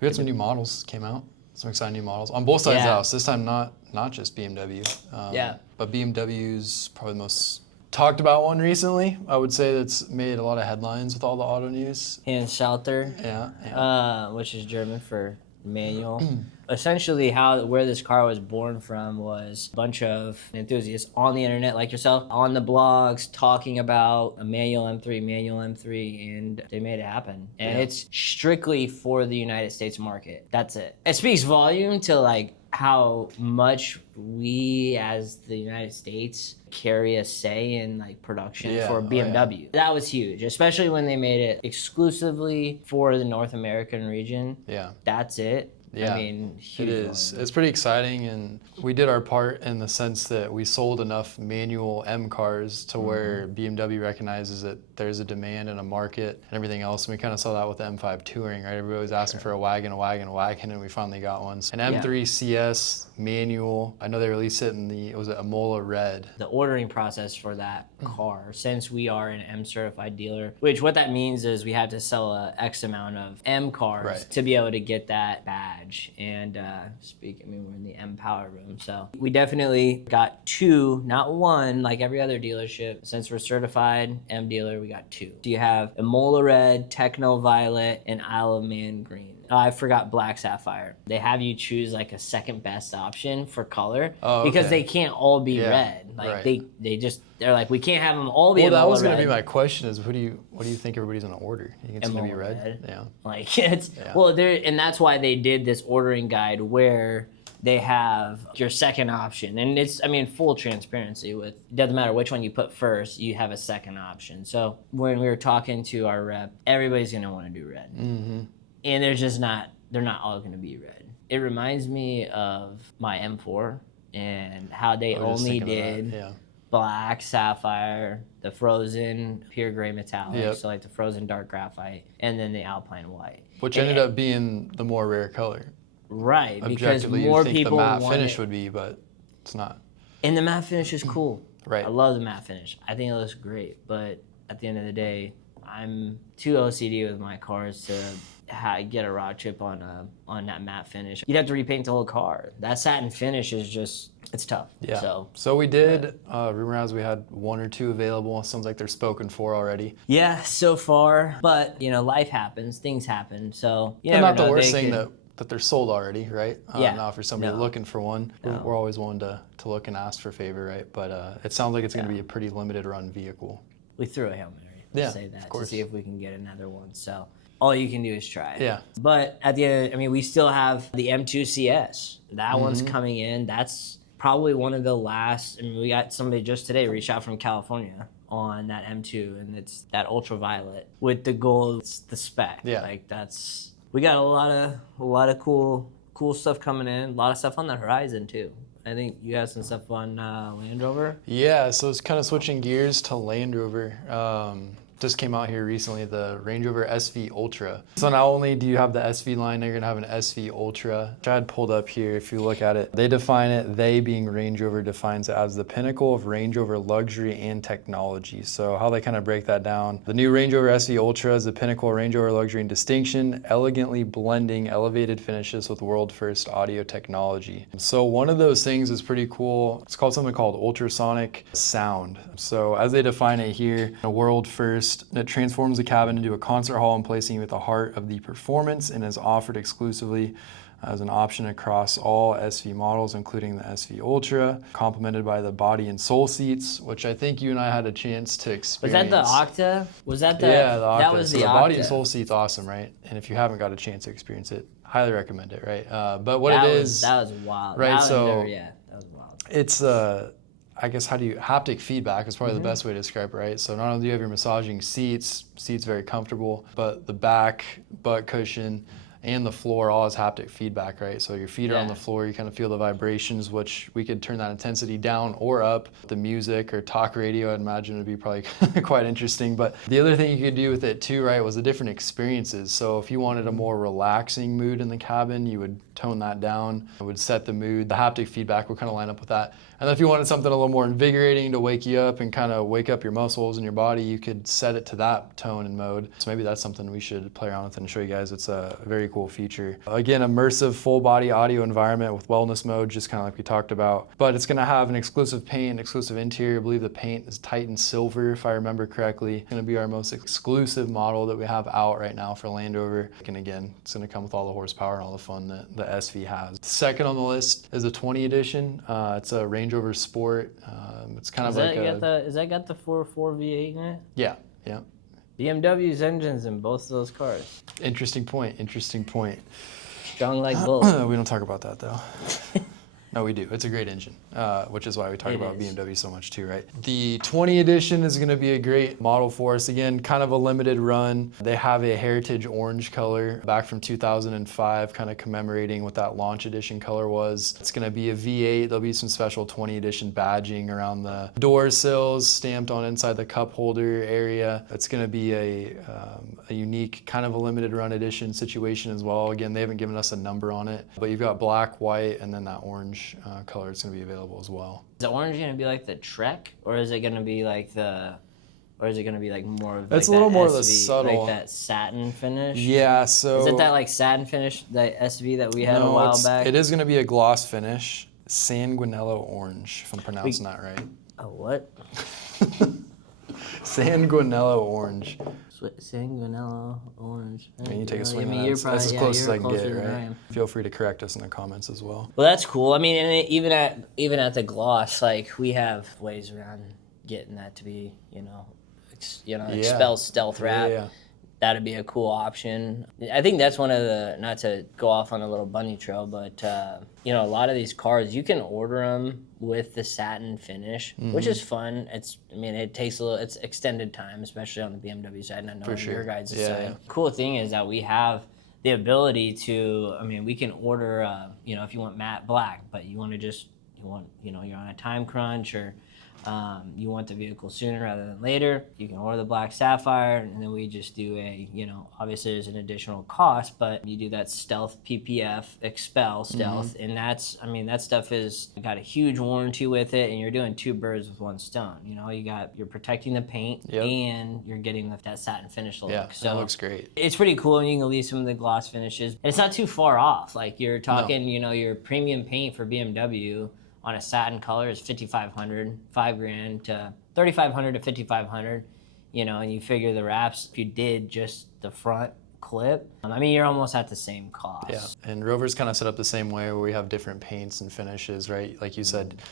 We had some new models came out. Some exciting new models on both sides of the house. This time not just BMW. But BMW's probably the most talked about one recently. I would say that's made a lot of headlines with all the auto news. Handschalter. Which is German for manual. Essentially, where this car was born from was a bunch of enthusiasts on the internet like yourself, on the blogs, talking about a manual M3, and they made it happen. And it's strictly for the United States market. That's it. It speaks volume to like how much we as the United States carry a say in like production for BMW. That was huge, especially when they made it exclusively for the North American region. That's it. Yeah, I mean, huge it is. It's pretty exciting, and we did our part in the sense that we sold enough manual M cars to where BMW recognizes that there's a demand and a market and everything else. And we kind of saw that with the M5 Touring, right? Everybody was asking for a wagon, and we finally got one. An M3 CS manual. I know they released it in it was a Mola Red. The ordering process for that car, since we are an M certified dealer, which what that means is we have to sell a X amount of M cars to be able to get that badge. And we're in the M Power Room, so we definitely got 2, not 1, like every other dealership. Since we're certified M dealer, we got 2. So you have Imola Red, Techno Violet, and Isle of Man Green. Oh, I forgot Black Sapphire. They have you choose like a second best option for color because they can't all be red. Like they're like, we can't have them all be. Well, that was going to be my question: is what do you think everybody's going to order? You think it's going to be red? Yeah. Like and that's why they did this ordering guide where they have your second option, and it's full transparency with it doesn't matter which one you put first, you have a second option. So when we were talking to our rep, everybody's going to want to do red. And they're not all going to be red. It reminds me of my M4 and how they only did black, sapphire, the frozen pure gray metallic, so like the frozen dark graphite, and then the alpine white. Which ended up being the more rare color. Right, because more people the matte finish would be, but it's not. And the matte finish is cool. Right. I love the matte finish. I think it looks great, but at the end of the day, I'm too OCD with my cars to get a rock chip on that matte finish. You'd have to repaint the whole car. That satin finish is just, it's tough. Yeah. So we did, rumor has we had 1 or 2 available. Sounds like they're spoken for already. Yeah, so far. But, life happens, things happen. So, not the worst thing that they're sold already, right? Now for somebody looking for one, we're always willing to look and ask for favor, right? But it sounds like it's going to be a pretty limited run vehicle. We threw a Hail Mary to say that, to see if we can get another one. So all you can do is try. Yeah. But at the end, we still have the M2 CS. That one's coming in. That's probably one of the last. We got somebody just today reach out from California on that M2, and it's that ultraviolet with the gold, the spec. Yeah. Like we got a lot of cool stuff coming in. A lot of stuff on the horizon too. I think you have some stuff on Land Rover. Yeah, so it's kind of switching gears to Land Rover. Just came out here recently, the Range Rover SV Ultra. So not only do you have the SV line, now you're gonna have an SV Ultra, which I had pulled up here. If you look at it, they define it, they being Range Rover defines it as the pinnacle of Range Rover luxury and technology. So how they kind of break that down. The new Range Rover SV Ultra is the pinnacle of Range Rover luxury and distinction, elegantly blending elevated finishes with world-first audio technology. So one of those things is pretty cool. It's called something called ultrasonic sound. So as they define it here, a world-first. It transforms the cabin into a concert hall and placing you at the heart of the performance, and is offered exclusively as an option across all SV models, including the SV Ultra, complemented by the body and soul seats, which I think you and I had a chance to experience. Was that the Octa? Was that the? Yeah, the Octa. That was the body Octa. and soul seat's awesome, right? And if you haven't got a chance to experience it, highly recommend it, right? But what that it was, is, that was wild. right? That was wild. It's I guess haptic feedback is probably the best way to describe it, right? So not only do you have your massaging seats very comfortable, but the back, butt cushion, and the floor all has haptic feedback, right? So your feet are on the floor, you kind of feel the vibrations, which we could turn that intensity down or up. The music or talk radio, I'd imagine would be probably quite interesting. But the other thing you could do with it too, right, was the different experiences. So if you wanted a more relaxing mood in the cabin, you would tone that down. It would set the mood. The haptic feedback would kind of line up with that. And then if you wanted something a little more invigorating to wake you up and kind of wake up your muscles in your body, you could set it to that tone and mode. So maybe that's something we should play around with and show you guys. It's very cool feature. Again, immersive full body audio environment with wellness mode, just kind of like we talked about. But it's gonna have an exclusive paint, exclusive interior. I believe the paint is Titan Silver, if I remember correctly. It's gonna be our most exclusive model that we have out right now for Land Rover. And again, it's gonna come with all the horsepower and all the fun that the SV has. Second on the list is a 20 edition. It's a Range Rover Sport. It's kind of like is that got the 4.4 V8 in it? Yeah, yeah. BMW's engines in both of those cars. Interesting point, interesting point. Strong like bull. We don't talk about that though. No, we do. It's a great engine, which is why we talk about BMW so much too, right? The 20 edition is going to be a great model for us. Again, kind of a limited run. They have a heritage orange color back from 2005, kind of commemorating what that launch edition color was. It's going to be a V8. There'll be some special 20 edition badging around the door sills, stamped on inside the cup holder area. It's going to be a unique kind of a limited run edition situation as well. Again, they haven't given us a number on it, but you've got black, white, and then that orange color is going to be available as well. Is the orange going to be like the Trek, or is it going to be like more of it's like a little that more SV, of the subtle, like that satin finish? Yeah, so is it that like satin finish, the SV that we had a while back? It is going to be a gloss finish, Sanguinello orange, if I'm pronouncing that right. A what? Sanguinello orange. Sanguinello orange. I mean, you take a swing at that. That's as close as I can get, right? Feel free to correct us in the comments as well. Well, that's cool. I mean, and even at the gloss, like we have ways around getting that to be, expel stealth wrap. Yeah. That'd be a cool option. I think that's one of the, not to go off on a little bunny trail, but a lot of these cars, you can order them with the satin finish, which is fun. It takes it's extended time, especially on the BMW side, and I know on your guys' side. Yeah. Cool thing is that we have the ability to, we can order, if you want matte black, but you're on a time crunch, or you want the vehicle sooner rather than later, you can order the black sapphire, and then we just do obviously there's an additional cost, but you do that stealth PPF expel stealth, and that stuff is got a huge warranty with it, and you're doing two birds with one stone. You're protecting the paint, and you're getting that satin finish look. Yeah, so that looks great. It's pretty cool, and you can leave some of the gloss finishes, and it's not too far off. Like you're talking, your premium paint for BMW on a satin color is $5,500, $5,000 to $3,500 to $5,500, and you figure the wraps, if you did just the front clip, you're almost at the same cost. Yeah, and Rover's kind of set up the same way, where we have different paints and finishes, right? Like you said,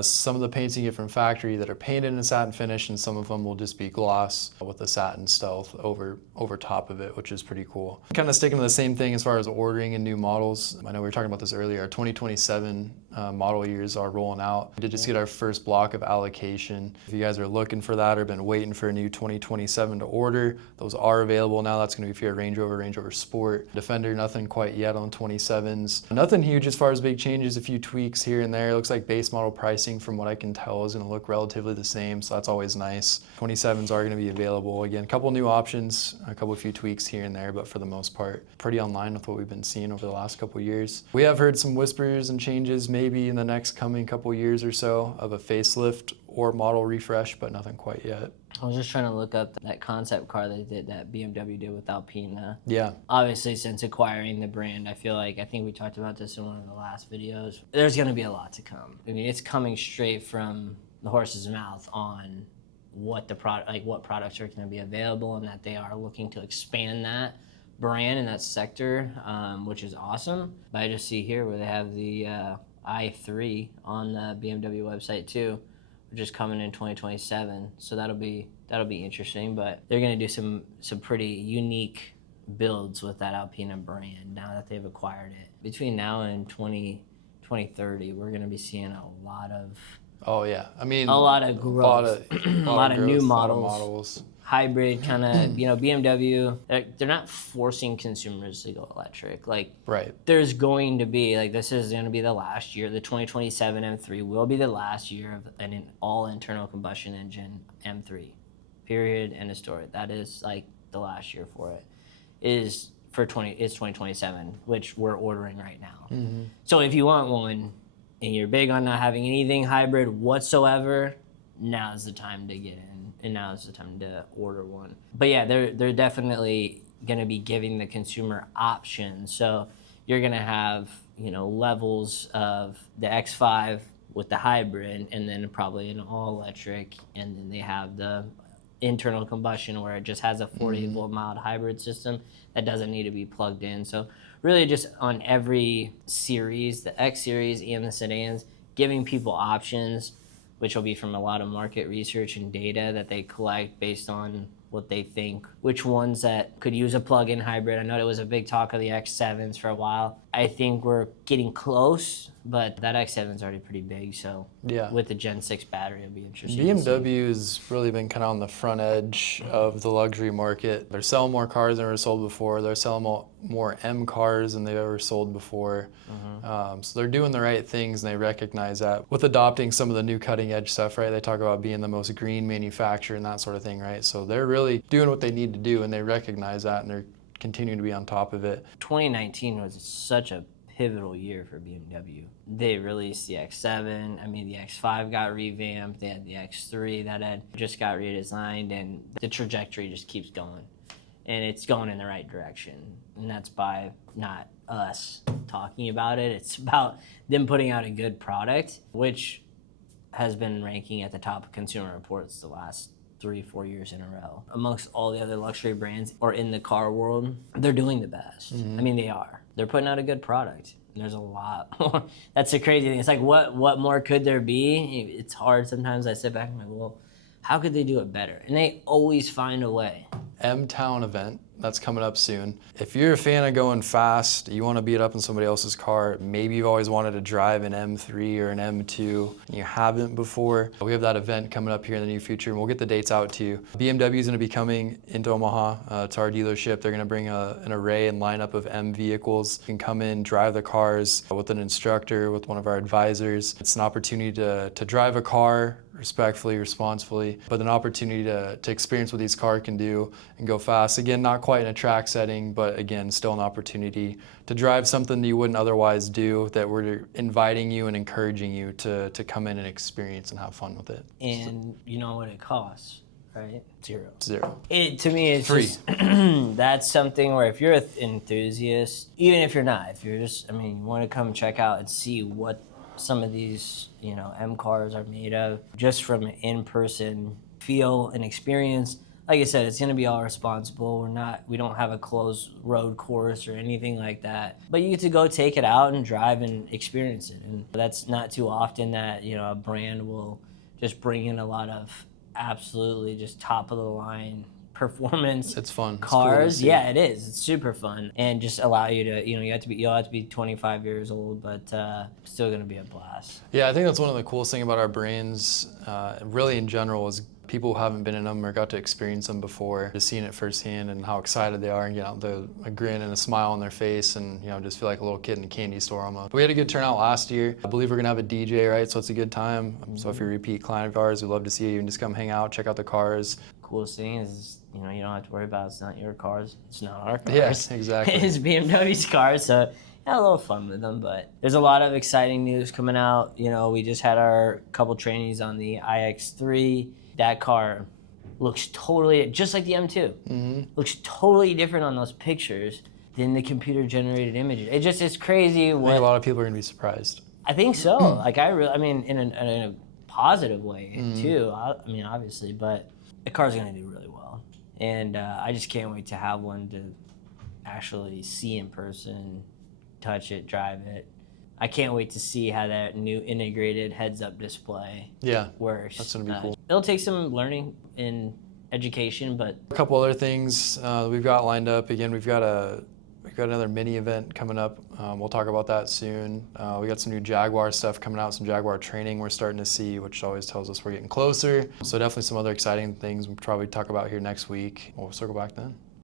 some of the paints you get from factory that are painted in a satin finish, and some of them will just be gloss with the satin stealth over top of it, which is pretty cool. Kind of sticking to the same thing as far as ordering in new models. I know we were talking about this earlier. Our 2027 model years are rolling out. We did just get our first block of allocation. If you guys are looking for that or been waiting for a new 2027 to order, those are available now. That's going to be for your Range Rover Sport. Defender, nothing quite yet on 27s. Nothing huge as far as big changes, a few tweaks here and there. It looks like base model pricing, from what I can tell, is going to look relatively the same, so that's always nice. 27s are going to be available. Again, a couple new options, a few tweaks here and there, but for the most part, pretty in line with what we've been seeing over the last couple years. We have heard some whispers and changes maybe in the next coming couple years or so of a facelift or model refresh, but nothing quite yet. I was just trying to look up that concept car that BMW did with Alpina. Yeah. Obviously, since acquiring the brand, I think we talked about this in one of the last videos. There's going to be a lot to come. It's coming straight from the horse's mouth on what products are going to be available, and that they are looking to expand that brand in that sector, which is awesome. But I just see here where they have the i3 on the BMW website too, which is coming in 2027. So that'll be interesting. But they're going to do some pretty unique builds with that Alpina brand now that they've acquired it. Between now and 2030, we're going to be seeing a lot of a lot of growth, a lot of new models. Hybrid kind of, BMW, they're not forcing consumers to go electric. There's going to be, this is going to be the last year. The 2027 M3 will be the last year of an all internal combustion engine M3. Period. End of story. That is the last year for it. It's 2027, which we're ordering right now. Mm-hmm. So if you want one and you're big on not having anything hybrid whatsoever, now's the time to get in. And now is the time to order one. But yeah, they're definitely going to be giving the consumer options. So you're going to have, you know, levels of the X5 with the hybrid, and then probably an all electric, and then they have the internal combustion where it just has a 48 volt mild hybrid system that doesn't need to be plugged in. So really just on every series, the X series and the sedans, giving people options, which will be from a lot of market research and data that they collect based on what they think, which ones that could use a plug-in hybrid. I know it was a big talk of the X7s for a while. I think we're getting close, but that X7 is already pretty big, so Yeah. with the Gen 6 battery, it'll be interesting to see. BMW has really been kind of on the front edge of the luxury market. They're selling more cars than ever sold before. They're selling more M cars than they've ever sold before. So they're doing the right things, and they recognize that with adopting some of the new cutting edge stuff, right? They talk about being the most green manufacturer and that sort of thing, right? So they're really doing what they need to do, and they recognize that, and they're continuing to be on top of it. 2019 was such a pivotal year for BMW. They released the X7, I mean the X5 got revamped, they had the X3 that had just got redesigned, and the trajectory just keeps going. And it's going in the right direction. And that's by not us talking about it, it's about them putting out a good product, which has been ranking at the top of Consumer Reports the last 3-4 years in a row. Amongst all the other luxury brands or in the car world, they're doing the best. I mean, they are. They're putting out a good product. And there's a lot more. That's the crazy thing. It's like, what more could there be? It's hard sometimes. I sit back and I'm like, well, how could they do it better? And they always find a way. M-Town event that's coming up soon. If you're a fan of going fast, you want to beat up in somebody else's car, maybe you've always wanted to drive an M3 or an M2 and you haven't before, we have that event coming up here in the near future, and we'll get the dates out to you. BMW is going to be coming into Omaha to our dealership. They're going to bring an array and lineup of M vehicles. You can come in, drive the cars with an instructor, with one of our advisors. It's an opportunity to drive a car respectfully, responsibly, but an opportunity to experience what these cars can do and go fast. Again, not quite in a track setting, but again, still an opportunity to drive something that you wouldn't otherwise do, that we're inviting you and encouraging you to come in and experience and have fun with it. And you know what it costs, right? Zero. To me, it's free. That's something where if you're an enthusiast, even if you're not, if you're just, I mean, you want to come check out and see what some of these, you know, M cars are made of, just from an in-person feel and experience. Like I said, it's going to be all responsible. We don't have a closed road course or anything like that. But you get to go take it out and drive and experience it. And that's not too often that, you know, a brand will just bring in a lot of absolutely just top of the line performance. It's fun. Cars. It's cool. Yeah, it is. It's super fun, and just allow you to, you know, you'll have to be 25 years old, but still gonna be a blast. Yeah, I think that's one of the coolest things about our brands, really in general, is people who haven't been in them or got to experience them before, just seeing it firsthand and how excited they are, and get out a grin and a smile on their face, and you know, just feel like a little kid in a candy store almost. But we had a good turnout last year. I believe we're gonna have a DJ, right? So it's a good time. So if you're a repeat client of ours, we'd love to see you and just come hang out, check out the cars. Coolest thing is, you know, you don't have to worry about it's not your cars, it's not our cars. Yes, exactly. It's BMW's cars, so had a little fun with them. But there's a lot of exciting news coming out. You know, we just had our couple trainings on the iX3. That car looks totally just like the M2. Looks totally different on those pictures than the computer generated images. It's crazy. I think a lot of people are gonna be surprised. I think so. Like I mean, in a positive way too. I mean, obviously, but the car's gonna do really well, and I just can't wait to have one to actually see in person, touch it, drive it. I can't wait to see how that new integrated heads-up display works. That's gonna be cool. It'll take some learning and education, but a couple other things we've got lined up. Again, we've got another mini event coming up. We'll talk about that soon. We got some new Jaguar stuff coming out, some Jaguar training we're starting to see, which always tells us we're getting closer. So definitely some other exciting things we'll probably talk about here next week. We'll circle back then.